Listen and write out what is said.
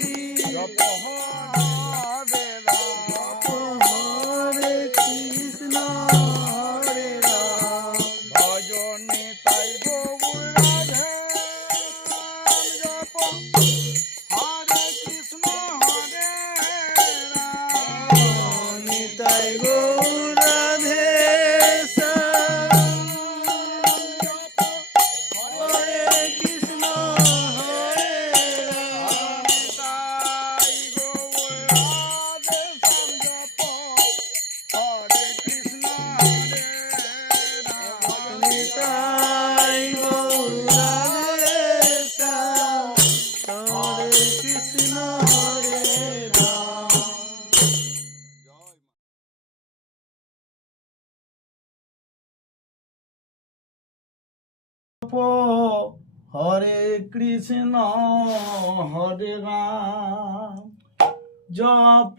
পারি জপ হরে রাম হরে কৃষ্ণ হরে রাম। ভজনে তাই গৌর রাধে জপ। হরে কৃষ্ণ হরে রাম। নিতাই গৌর হরে কৃষ্ণ হরে রাম জপ